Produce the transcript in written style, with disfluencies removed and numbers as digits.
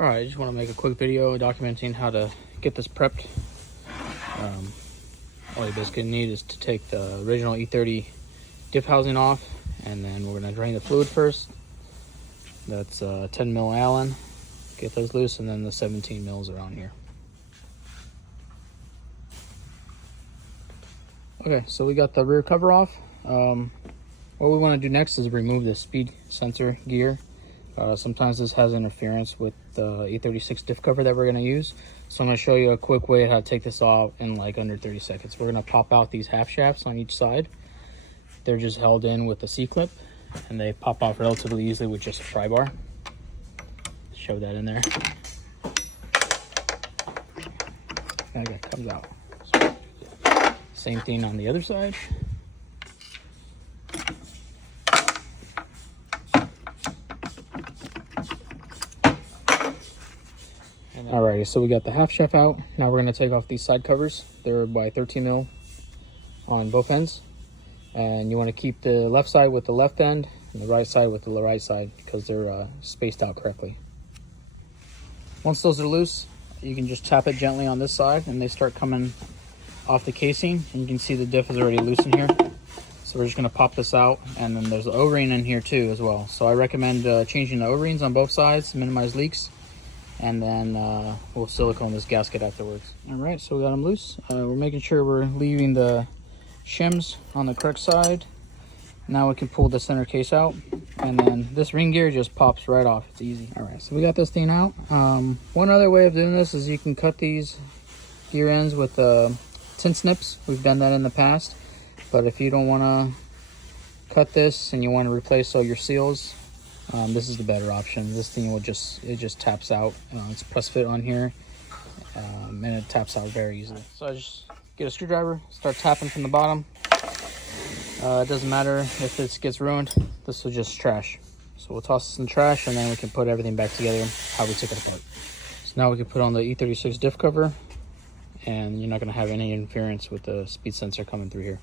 Alright, I just want to make a quick video documenting how to get this prepped. All you basically need is to take the original E30 diff housing off, and then we're going to drain the fluid first. That's 10 mil Allen. Get those loose, and then the 17 mils are on here. Okay, so we got the rear cover off. What we want to do next is remove the speed sensor gear. Sometimes this has interference with the E36 diff cover that we're going to use. So I'm going to show you a quick way how to take this off in like under 30 seconds. We're going to pop out these half shafts on each side. They're just held in with the C-clip, and they pop off relatively easily with just a pry bar. Show that in there. And it comes out. So, same thing on the other side. Alrighty, so we got the half shaft out. Now we're going to take off these side covers. They're by 13 mil on both ends. And you want to keep the left side with the left end and the right side with the right side because they're spaced out correctly. Once those are loose, you can just tap it gently on this side and they start coming off the casing. And you can see the diff is already loose in here. So we're just going to pop this out, and then there's the O-ring in here too as well. So I recommend changing the O-rings on both sides to minimize leaks. And then we'll silicone this gasket afterwards. All right, so we got them loose. We're making sure we're leaving the shims on the correct side. Now we can pull the center case out, and then this ring gear just pops right off. It's easy. All right, so we got this thing out. One other way of doing this is you can cut these gear ends with tin snips. We've done that in the past, but if you don't want to cut this and you want to replace all your seals, this is the better option. This thing will just taps out. It's press fit on here, and it taps out very easily. So I just get a screwdriver, start tapping from the bottom. It doesn't matter if this gets ruined. This will just trash. So we'll toss this in the trash, and then we can put everything back together how we took it apart. So now we can put on the E36 diff cover, and you're not going to have any interference with the speed sensor coming through here.